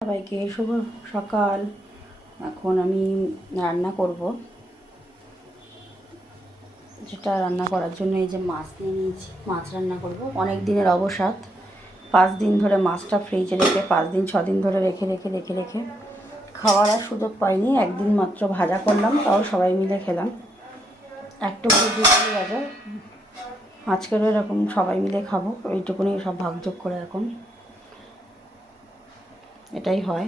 সবাইকে শুভ সকাল। এখন আমি রান্না করব, যেটা রান্না করার জন্য এই যে মাছ নিয়ে নিয়েছি। মাছ রান্না করব, অনেক দিনের অবসাদ। 5 দিন ধরে মাছটা ফ্রিজে রেখে 5 দিন 6 দিন ধরে রেখে রেখে রেখে রেখে খাওয়ার আর সুযোগ পাইনি। একদিন মাত্র ভাজা করলাম, তাও সবাই মিলে খেলাম। একটু বুঝিয়ে বাজে আজকেরও এরকম সবাই মিলে খাবো, এইটুকুনি সব ভাগযোগ করে এখন এটাই হয়।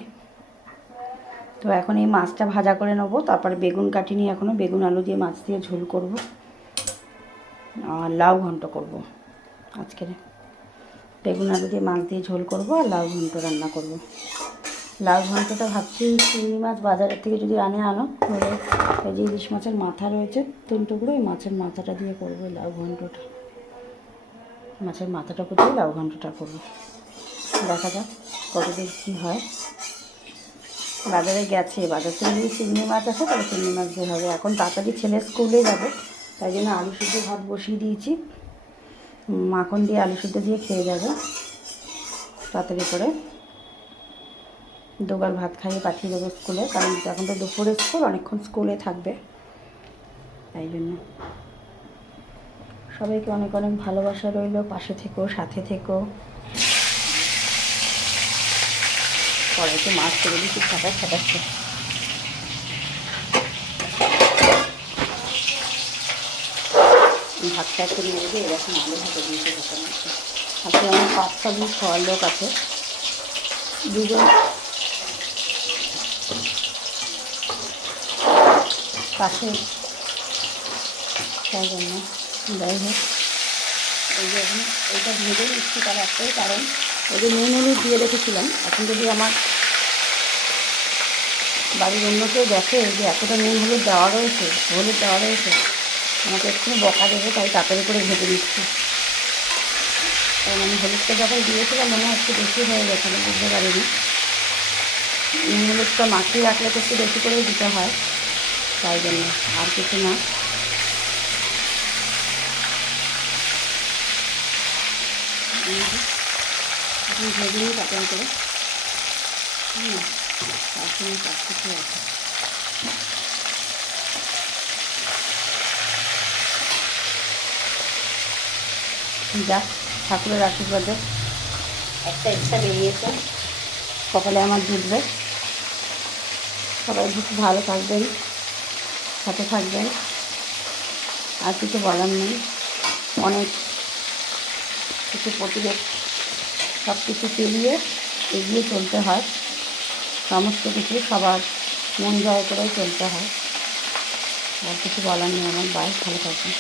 তো এখন এই মাছটা ভাজা করে নেবো, তারপরে বেগুন কাটিনি এখনও, বেগুন আলু দিয়ে মাছ দিয়ে ঝোল করব আর লাউ ঘন্ট করব। আজকে বেগুন আলু দিয়ে মাছ দিয়ে ঝোল করব আর লাউ ঘন্ট রান্না করব। লাউ ঘন্টটা ভাবছি চিংড়ি মাছ বাজারের থেকে যদি আনো ধরে এই যে ইলিশ মাছের মাথা রয়েছে 3 টুকরো, এই মাছের মাথাটা দিয়ে করবো লাউ ঘন্টটা। মাছের মাথাটা করতে লাউ ঘন্টটা করবো, দেখা যাক কতদূর কী হয়। বাজারে গেছে, বাজার থেকে যদি চিংড়ি মাছ আসে তাহলে চিংড়ি মাছ দিয়ে হবে। এখন তাড়াতাড়ি ছেলে স্কুলে যাবে, তাই জন্য আলু সিদ্ধ ভাত বসিয়ে দিয়েছি। মাখন দিয়ে আলু সিদ্ধ দিয়ে খেয়ে যাবে তাড়াতাড়ি করে। দুগাল ভাত খাইয়ে পাঠিয়ে দেবো স্কুলে, কারণ এখন তো দুপুরে স্কুল, অনেকক্ষণ স্কুলে থাকবে। তাই জন্য সবাইকে অনেক অনেক ভালোবাসা রইল, পাশে থেকো, সাথে থেকো। কড়াইতে মাছ করে দিচ্ছি, ছাটাচ্ছে। ভাতটা একটু নেড়ে দিয়ে এরকম আলু ভাতে দিয়েছে ভাতের মধ্যে। আজকে আমার 5-6 দিন খাওয়ার লোক আছে, 2জন পাশে, তাই জন্য যাই হোক এই যে এখন এইটা ভেজে নিচ্ছি। তার একটাই কারণ, ওই যে নুন হলুদ দিয়ে রেখেছিলাম। এখন যদি আমার বাড়ির অন্য কেউ দেখে যে এতটা নুন হলুদ দেওয়া রয়েছে, আমাকে এক্ষুনি বকা দেবে, তাই তাড়াতাড়ি করে ভেজে নিচ্ছি। কারণ আমি হলুদটা যখন দিয়েছিলাম মনে হয় একটু বেশি হয়ে গেছিলো, বুঝতে পারিনি। নুন হলুদটা মাখিয়ে রাখলে তো একটু বেশি করেই দিতে হয়, তাই জন্য আর কিছু না। এখন ভেজে নিই তাড়াতাড়ি করে, তার সঙ্গে সব কিছু আছে। যাক, ঠাকুরের আশীর্বাদে একটা ইচ্ছা বেরিয়েছে, সকালে আমার জুটবে। সবাই খুব ভালো থাকবেন, সাথে থাকবেন, আর কিছু বলার নেই। অনেক কিছু প্রতিরোধ, সব কিছু পেরিয়ে এগিয়ে চলতে হয়। সমস্ত কিছু সবার মন জয় করেই চলতে হয়। আর কিছু বলার নেই আমার। ভালো থাকবেন।